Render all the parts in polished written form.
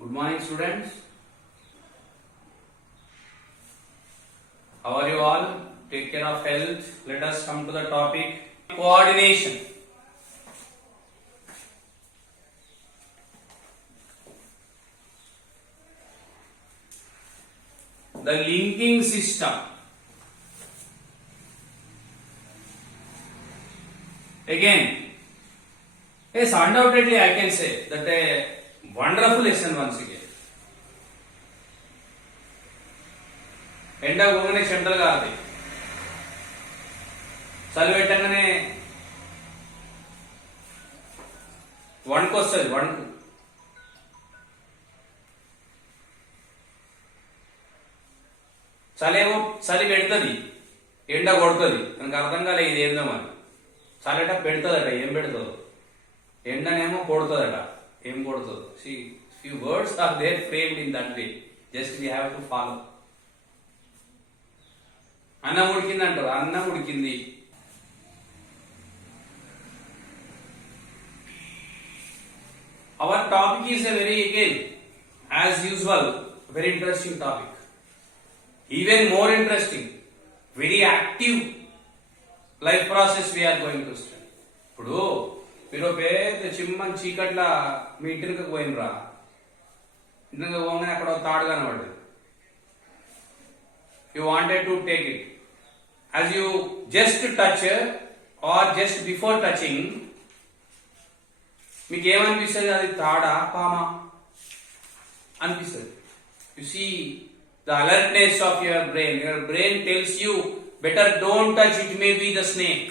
Good morning, students. How are you all? Take care of health. Let us come to the topic coordination. The linking system. Again, yes, undoubtedly I can say that a wonderful lesson once again. ఎండ పోగానే చెంటలు కాదు, చలి పెట్టగానే వణుకు వస్తుంది. వణుకు చలి పెడుతుంది, ఎండ కొడుతుంది. మనకు అర్థం కాలే ఇది ఏందో మరి. చలిట పెడుతుందట, ఏం పెడుతుందో. ఎండనేమో కొడుతుందట, ఏం కొడుతుందో. Few words are there framed in that way. Just we have to follow. అన్నం ఉడికింది అంటారు, అన్నం ఉడికింది. Our topic is a very, again, as usual, very interesting topic. Even more interesting, very active life process we are going to study. ఇప్పుడు మీరు పెద్ద చిమ్మని చీకట్ల మీ ఇంటికి పోయినరా, ఇంటికి పోగానే అక్కడ తాడు కనబడ్డది. You wanted to take it. As you just touch or just before touching, మీకు ఏమనిపిస్తుంది? అది తాడా పామా అనిపిస్తుంది. You see the alertness of your brain. Your brain tells you better don't touch, it may be the snake.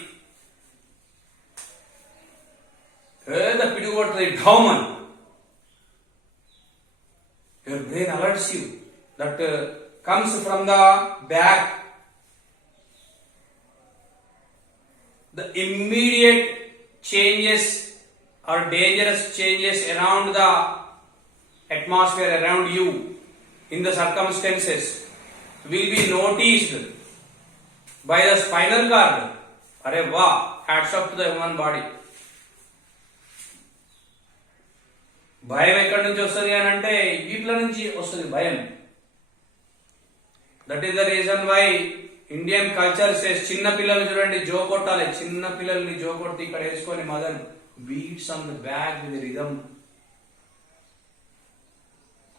The పిడుగు కొడుతుంది ఢౌమన్. Your brain alerts you that comes from the back. The immediate changes or dangerous changes around the atmosphere around you in the circumstances will be noticed by the spinal cord. Arey wow, hats off to the human body. భయం ఎక్కడి నుంచి వస్తుంది అని అంటే వీపుల నుంచి వస్తుంది భయం. That is the reason why Indian culture says చిన్న పిల్లలు చూడండి జో కొట్టాలి. చిన్న పిల్లల్ని జో కొట్టి ఇక్కడ వేసుకొని mother beats on the back with rhythm.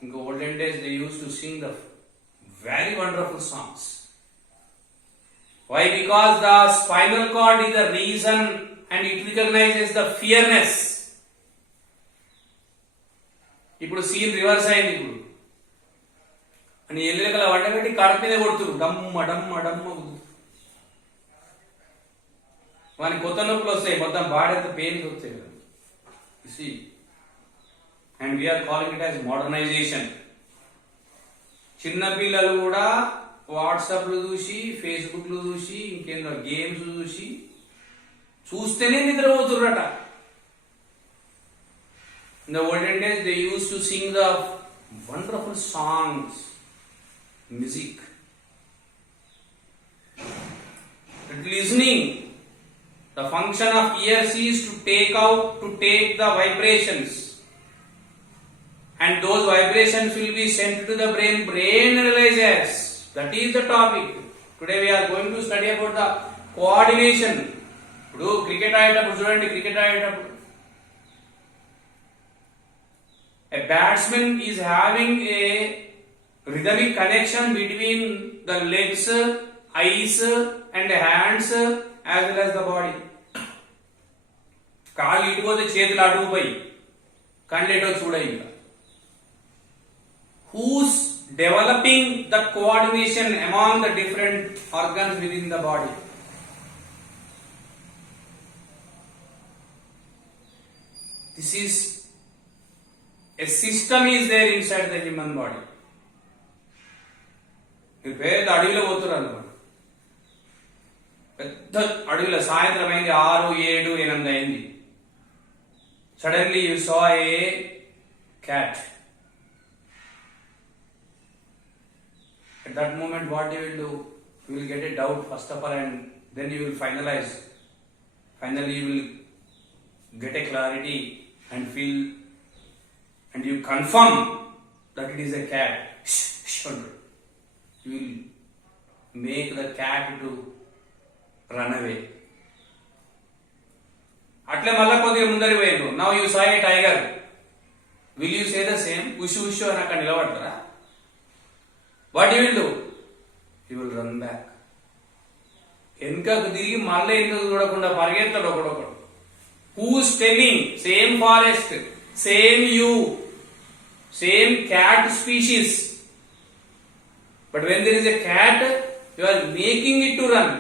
ఇంకా olden days they use to sing the very wonderful songs. Why? Because the spinal cord is the reason and it recognises the fearness. ఇప్పుడు సీన్ రివర్స్ అయింది. ఇప్పుడు అని ఎల్లికల వండబెట్టి కడుపు మీద కొడుతురు, డమ్మ డమ్మ డమ్మ. వానికి కొత్త నొప్పులు వస్తాయి, మొత్తం బాడీ అంతా పెయిన్స్ వస్తాయి కదా. See and we are calling it as modernisation. చిన్న పిల్లలు కూడా వాట్సాప్లు చూసి, ఫేస్బుక్లు చూసి, ఇంకేందో గేమ్స్ చూస్తేనే నిద్రపోతుర్రట. In the olden days, they used to sing the wonderful songs, music. But listening, the function of ears is to take the vibrations, and those vibrations will be sent to the brain. Brain realizes. That is the topic. Today we are going to study about the coordination. ఇప్పుడు cricket ఆడేటప్పుడు చూడండి, cricket ఆడేటప్పుడు a batsman is having a rhythmic connection between the legs, eyes and hands as well as the body. కాళ్ళు ఇటుపోతే చేతులు అడుగుపోయి కళ్ళు ఎటో చూడాయి. Who's developing the coordination among the different organs within the body? This is a system is there inside the human body. పెద్ద అడవిలో పోతున్నారు, పెద్ద అడవిలో సాయంత్రం అయింది, 6, 7, 8 అయింది. Suddenly you saw A cat. At that moment what you will do? You will get a doubt first of all, and then you will finalize. Finally you will get a clarity and feel and you confirm that it is a cat. You will make the cat to run away. అట్లే మళ్ళా కొద్దిగా ముందరికి పోయిండ్రు. Now you saw a tiger, will you say the same? ఉషు ఉషు అని అక్కడ నిలబడతారా? What you will do? You will run back. వెనుకకు తిరిగి మళ్ళీ ఎందుకు చూడకుండా పరిగెత్తాడు ఒకడొకడు. Who's telling? Same forest, same you, same cat species. But when there is a cat, you are making it to run.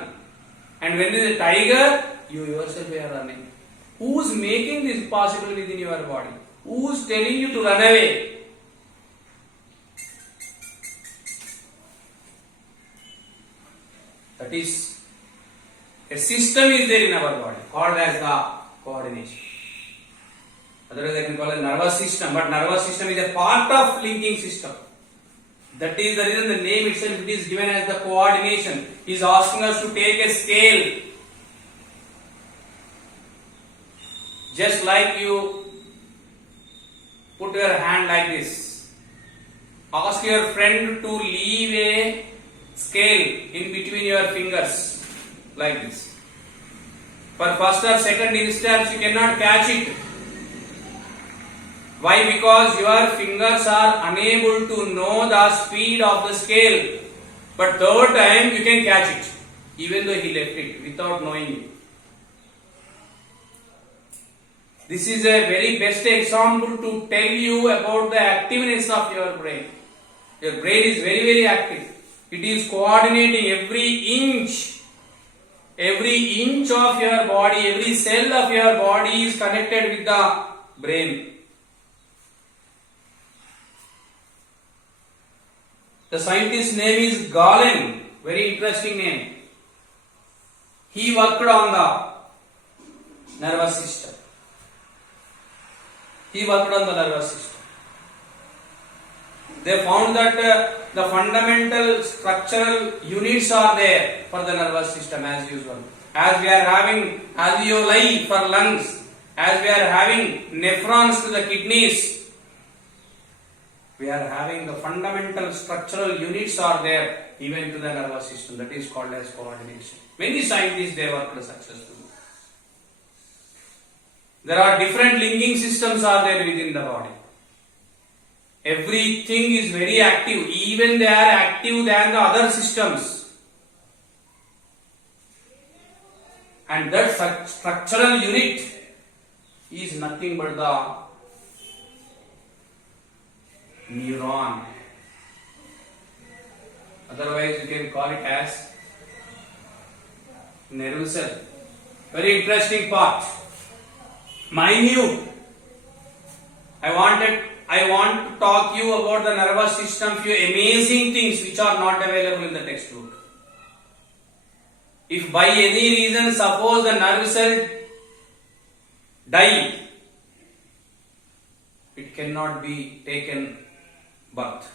And when there is a tiger, you yourself are running. Who's making this possible within your body? Who's telling you to run away? That is, a system is there in our body called as the coordination. Otherwise I can call it nervous system, but nervous system is a part of linking system. That is the reason the name itself it is given as the coordination. He is asking us to take a scale. Just like you put your hand like this. Ask your friend to leave a scale in between your fingers like this. For first or second instance you cannot catch it. Why? Because your fingers are unable to know the speed of the scale. But third time you can catch it, even though he left it without knowing it. This is a very best example to tell you about the activeness of your brain. Your brain is very, very active. It is coordinating every inch of your body, every cell of your body is connected with the brain. The scientist's name is Galen, very interesting name. He worked on the nervous system. They found that the fundamental structural units are there for the nervous system as usual. As we are having alveoli for lungs, as we are having nephrons to the kidneys, we are having the fundamental structural units are there even to the nervous system. That is called as coordination. Many scientists they worked successfully. There are different linking systems are there within the body. Everything is very active. Even they are active than the other systems. And that structural unit is nothing but the neuron. Otherwise you can call it as nerve cell. Very interesting part. Minute. I want to talk you about the nervous system, few amazing things which are not available in the textbook. If by any reason suppose the nerve cell die, it cannot be taken birth.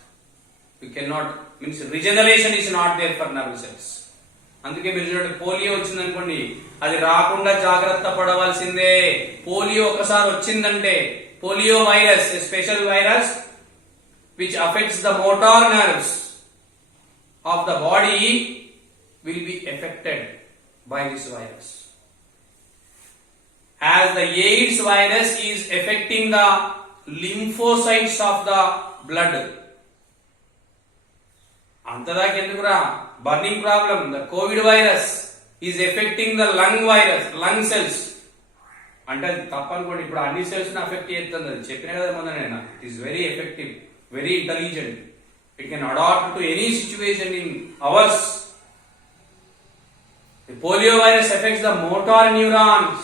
You cannot, means regeneration is not there for nerve cells. అందుకే మీరు చూడండి, polio వచ్చింది అనుకోండి, అది రాకుండా జాగ్రత్త పడవలసిందే. Polio ఒకసారి వచ్చిందంటే, polio virus, special virus which affects the motor nerves of the body will be affected by this virus. As the AIDS virus is affecting the lymphocytes of the blood. అంతదాకా ఎందుకురా, burning problem. The Covid virus is affecting the lung cells. అంటే అది తప్పనుకోండి, ఇప్పుడు అన్ని cells ని affect చేస్తుంది. అది చెప్పిన కదా మొన్న నేను. It is very effective, very intelligent. It can adapt to any situation in hours. The polio virus affects the motor neurons.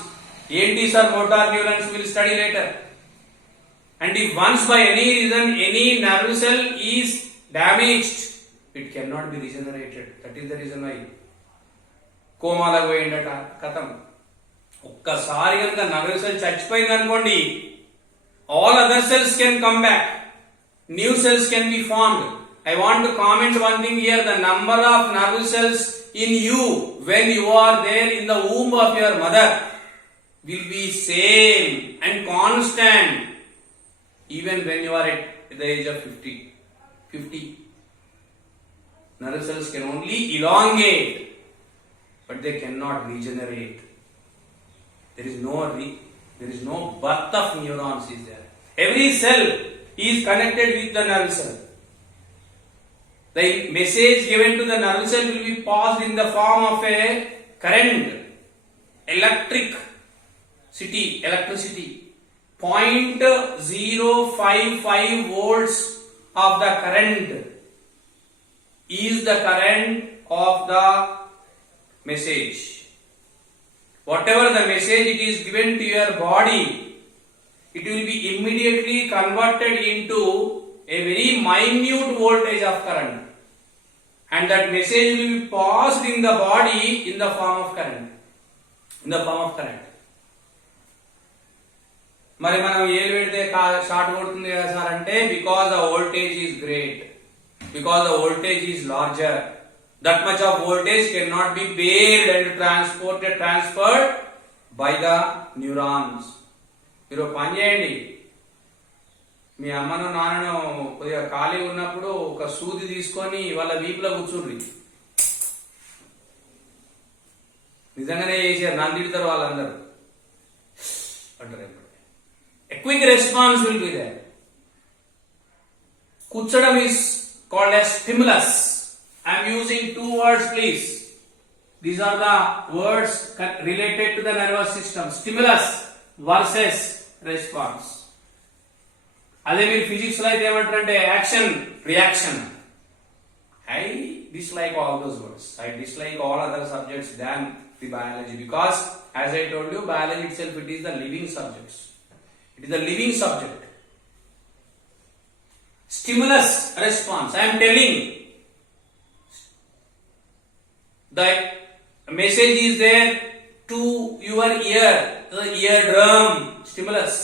ఏంటి sir motor neurons? We'll study later. And if once by any reason any nerve cell is damaged, it cannot be regenerated. That is the reason why కోమాలో పోయిందట, కథం. ఒక్కసారి కనుక nerve cell చచ్చిపోయింది అనుకోండి, all other cells can come back, new cells can be formed. I want to comment one thing here. The number of nerve cells in you when you are there in the womb of your mother will be same and constant even when you are at the age of 50. 50. Nerve cells can only elongate, but they cannot regenerate. There is no birth of neurons is there. Every cell is connected with the nerve cell. The message given to the nerve cell will be passed in the form of a current, electricity, 0.055 volts of the current is the current of the message. Whatever the message it is given to your body, it will be immediately converted into a very minute voltage of current, and that message will be passed in the body in the form of current. మరి మనం ఏలు పెడితే short కొడుతుంది కదా sir అంటే, because the voltage is great, because the voltage is larger. That much of voltage can not be beared and transferred by the neurons. మీరు పని చేయండి, మీ అమ్మను నాన్నను కొద్దిగా ఖాళీ ఉన్నప్పుడు ఒక సూది తీసుకొని వాళ్ళ వీపులో కూర్చుండ్రి. నిజంగానే చేశారు, నన్ను తిడతారు వాళ్ళందరూ అంటారు. A quick response will be there. Kuchadam is called as stimulus. I am using two words, please. These are the words related to the nervous system. Stimulus versus response. అదే మీరు ఫిజిక్స్ లో అయితే ఏమంటారంటే action reaction. I dislike all those words. I dislike all other subjects than the biology, because as I told you, biology itself, it is the living subjects. It is a living subject. Stimulus response. I am telling that message is there to your ear, the eardrum, stimulus,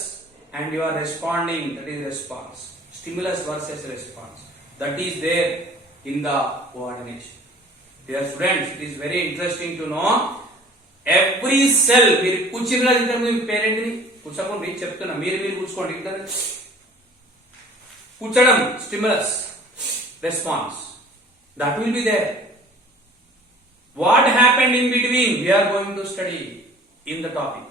and you are responding. That is response. Stimulus versus response. That is there in the coordination. Dear students, it is very interesting to know every cell. మీరు కూర్చుని మీ parent ని కూర్చోండి, చెప్తున్నా, మీరు కూర్చోండి. కూర్చోడం stimulus, response, that will be there. What happened in between we are going to study in the topic.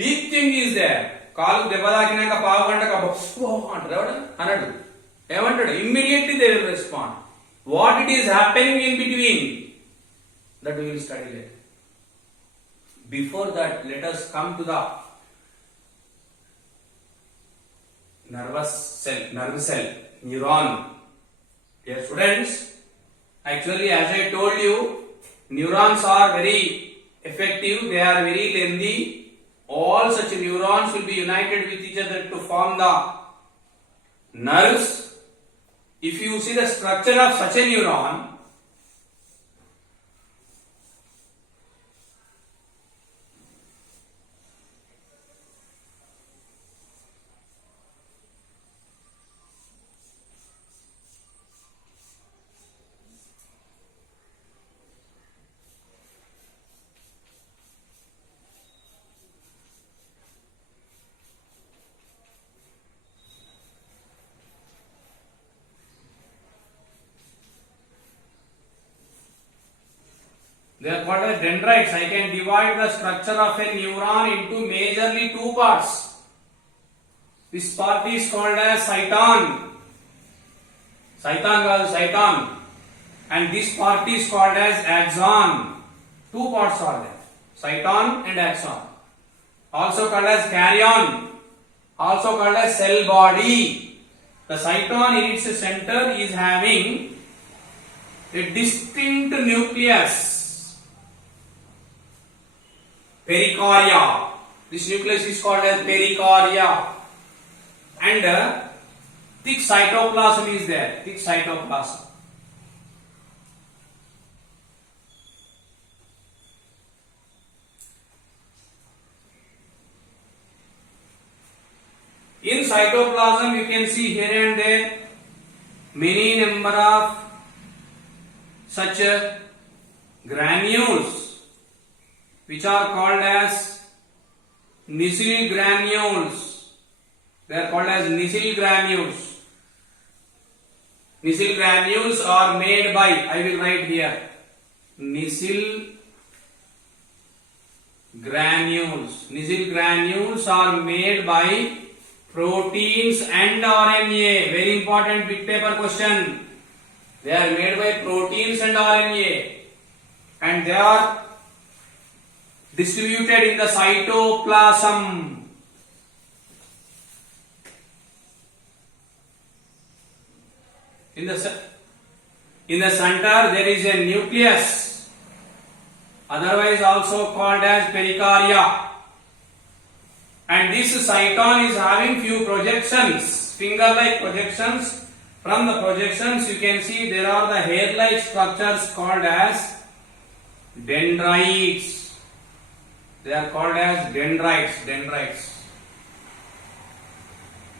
Big thing is there. కాలు దెబ్బ తాకినాక పావు గంటకు అంటారు ఎవడ అన్నాడు, ఏమంటాడు? Immediately they will respond. What it is happening in between, that we will study later. Before that, let us come to the nerve cell, neuron. Dear students, actually, as I told you, neurons are very effective, they are very lengthy. All such neurons will be united with each other to form the nerves. If you see the structure of such a neuron, they are called as dendrites. I can divide the structure of a neuron into majorly two parts. This part is called as cyton. Cyton. And this part is called as axon. Two parts are there, cyton and axon. Also called as carrion. Also called as cell body. The cyton in its center is having a distinct nucleus, pericardia. This nucleus is called as pericardia, and thick cytoplasm is there. Thick cytoplasm. In cytoplasm, you can see here and there many number of such granules, which are called as Nissil granules. They are called as Nissil granules. Nisyl granules are made by, I will write here, Nisyl granules are made by proteins and RNA. Very important big paper question. They are made by proteins and RNA, and they are distributed in the cytoplasm. In the center there is a nucleus, otherwise also called as pericardia, and this cyton is having few projections, finger-like projections. From the projections you can see there are the hair-like structures called as dendrites. They are called as dendrites.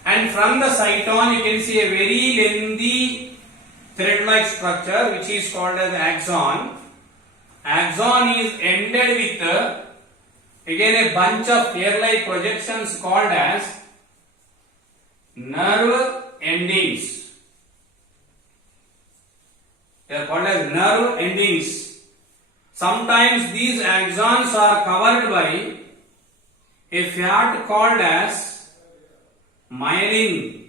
And from the cyton you can see a very lengthy thread-like structure which is called as axon. Axon is ended with again a bunch of hair-like projections called as nerve endings. They are called as nerve endings. Sometimes these axons are covered by a fat called as myelin.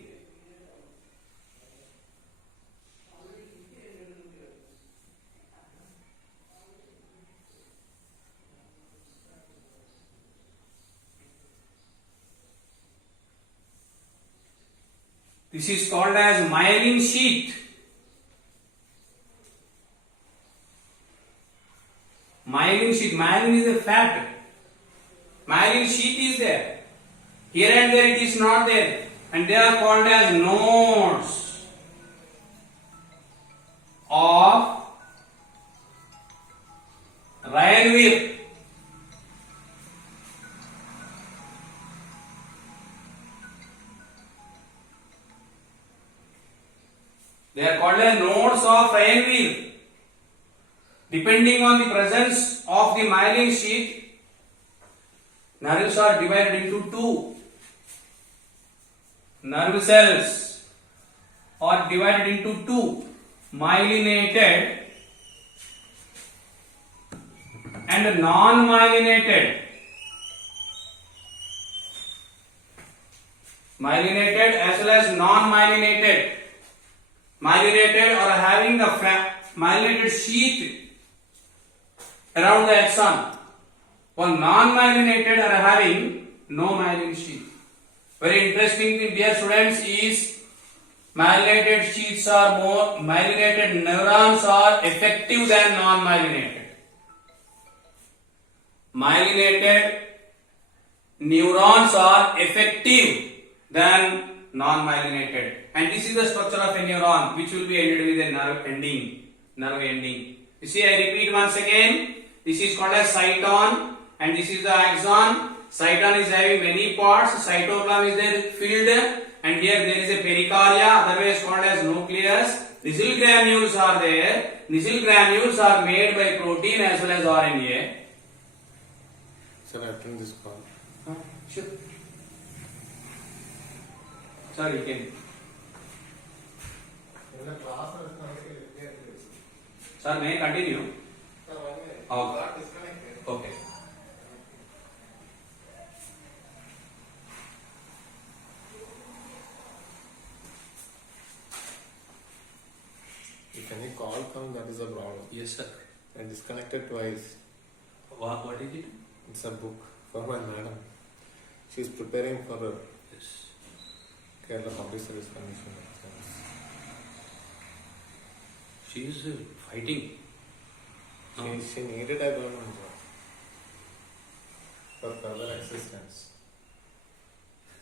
This is called as myelin sheath. Myelin sheath. Myelin is a fat. Myelin sheath is there. Here and there it is not there. And they are called as nodes of Ryanweir. They are called as nodes of Ryanweir. Depending on the presence of the myelin sheath, nerves are divided into two. Nerve cells are divided into two, myelinated and non-myelinated. Myelinated as well as non-myelinated. Myelinated are having the myelinated sheath around the axon, while non-myelinated are having no myelin sheath. Very interesting thing, dear students, is myelinated sheaths are more, myelinated neurons are effective than non-myelinated. Myelinated neurons are effective than non-myelinated. And this is the structure of a neuron which will be ended with a nerve ending. You see, I repeat once again. This is called as cyton and this is the axon. Cyton is having many parts. Cytoplasm is there filled, and here there is a pericardia, otherwise called as nucleus. Nisyl granules are there. Nisyl granules are made by protein as well as RNA. Sir, I attend this call. Sure. Sir, you can. Sir, may I continue? Okay. Okay. If any call comes, that is a problem. Yes, sir. I disconnected twice. What is it? It's a book for my madam. She is preparing for a Yes. Kerala Public Service Commission. She is fighting. She needed a government job for further existence.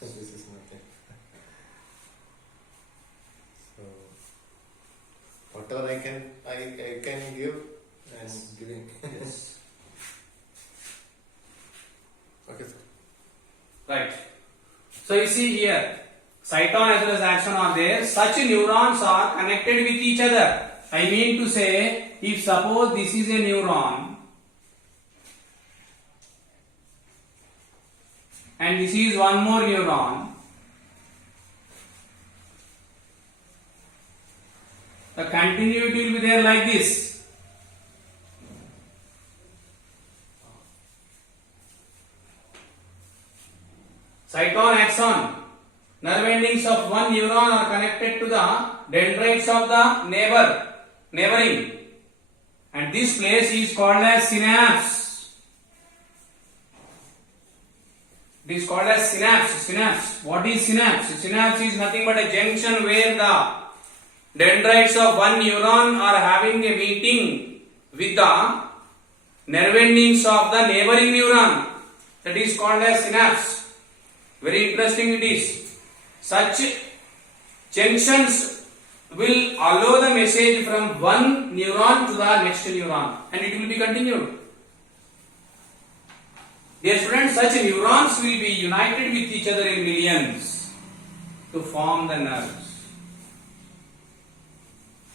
This is nothing. So, whatever I can give, and giving. Yes. Okay, sir. Right. So you see here, cyton as well as axon are there. Such neurons are connected with each other. I mean to say, if suppose this is a neuron and this is one more neuron, The continuity will be there like this. Cyton axon. Nerve endings of one neuron are connected to the dendrites of the neighboring, and this place is called as synapse. It is called as synapse. What is synapse? Synapse is nothing but a junction where the dendrites of one neuron are having a meeting with the nerve endings of the neighboring neuron. That is called as synapse. Very interesting it is. Such junctions will allow the message from one neuron to the next neuron, and it will be continued. Dear students, such neurons will be united with each other in millions to form the nerves.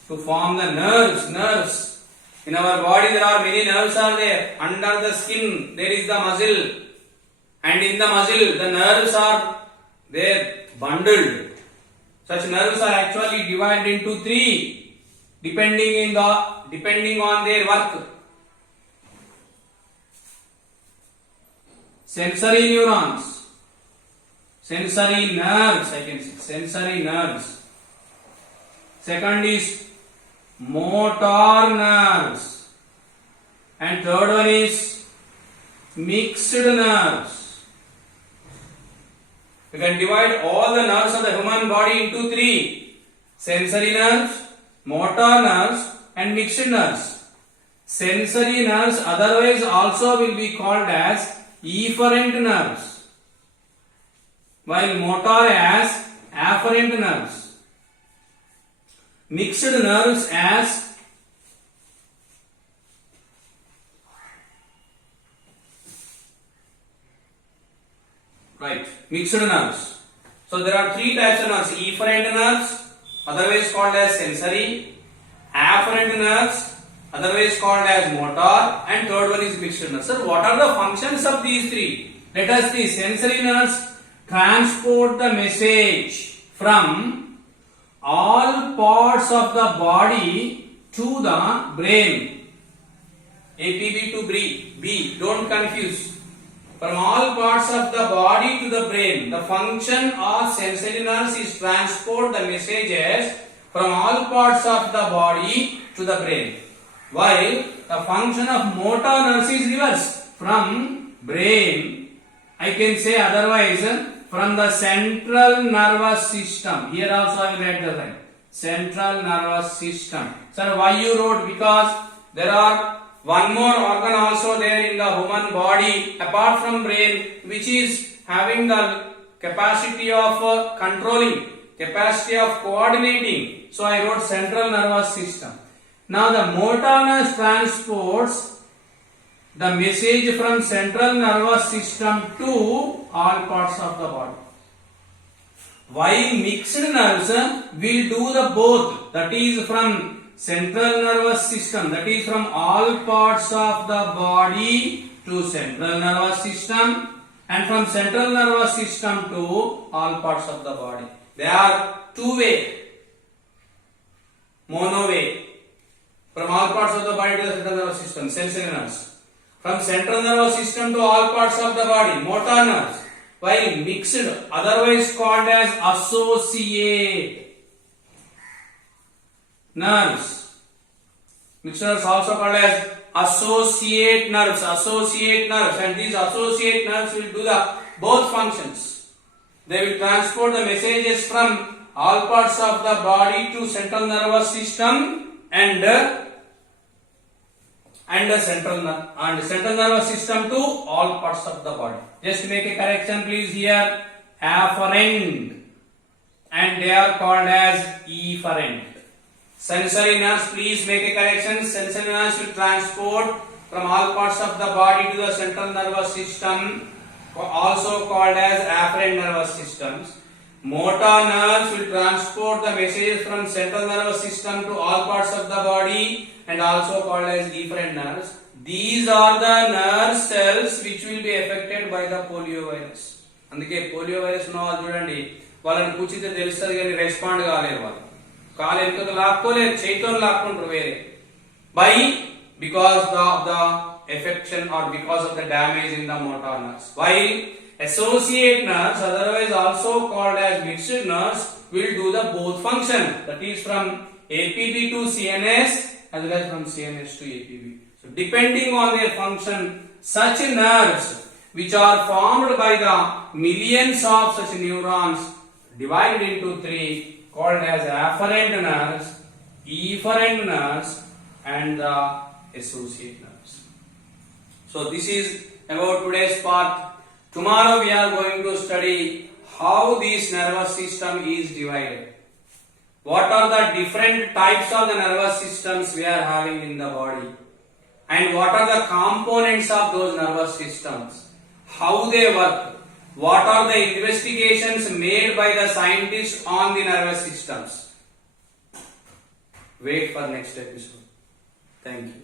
To form the nerves. In our body there are many nerves are there. Under the skin there is the muscle, and in the muscle the nerves are there bundled. Such nerves are actually divided into three depending on their work. Sensory neurons, sensory nerves, I can say sensory nerves. Second is motor nerves, and third one is mixed nerves. We can divide all the nerves of the human body into three: sensory nerves, motor nerves, and mixed nerves. Sensory nerves otherwise also will be called as efferent nerves, while motor as afferent nerves. Mixed nerves as mixed nerves. So there are three types of nerves: efferent nerves, otherwise called as sensory; afferent nerves, otherwise called as motor; and third one is mixed nerves. Sir, what are the functions of these three? Let us see. Sensory nerves transport the message from all parts of the body to the brain. APB to B. Don't confuse. From all parts of the body to the brain. The function of sensory nerves is transport the messages from all parts of the body to the brain, while the function of motor nerves is reversed. From brain, I can say otherwise, from the central nervous system. Here also I will write the line. Central nervous system. Sir, why you wrote? Because there are one more organ also there in the human body apart from brain, which is having the capacity of controlling, capacity of coordinating. So I wrote central nervous system. Now the motor nerve transports the message from central nervous system to all parts of the body, while mixed nerves will do the both. That is from central nervous system, that is from all parts of the body to central nervous system, and from central nervous system to all parts of the body. They are two-way, mono-way. From all parts of the body to the central nervous system, sensory nerves. From central nervous system to all parts of the body, motor nerves. While mixed, otherwise called as associate nerves. Mixed nerves also called as associate nerves. And these associate nerves will do the both functions. They will transport the messages from all parts of the body to central nervous system and central nervous system to all parts of the body. Just make a correction please here. Afferent, and they are called as efferent. Sensory nerves, please make a correction. Sensory nerves will transport from all parts of the body to the central nervous system, also called as afferent nervous systems. Motor nerves will transport the messages from central nervous system to all parts of the body and also called as efferent nerves. These are the nerve cells which will be affected by the polio virus. అందుకే polio virus ఉన్న వాళ్ళు చూడండి, వాళ్ళని కూర్చితే తెలుస్తుంది కానీ respond కాలేరు వాళ్ళు. కాలు వెనుకకు లాక్కోలేరు, చేతితో లాక్కుంటారు వేరే. By because of the affection or because of the damage in the motor nerves. While associate nerves, otherwise also called as mixed nerves, will do the both function. That is from APB to CNS as well as from CNS to APB. So depending on their function, such nerves which are formed by the millions of such neurons divided into three called as afferent nerves, efferent nerves and the associate nerves. So this is about today's part. Tomorrow we are going to study how this nervous system is divided. What are the different types of the nervous systems we are having in the body? And what are the components of those nervous systems? How they work? What are the investigations made by the scientists on the nervous systems? Wait for next episode. Thank you.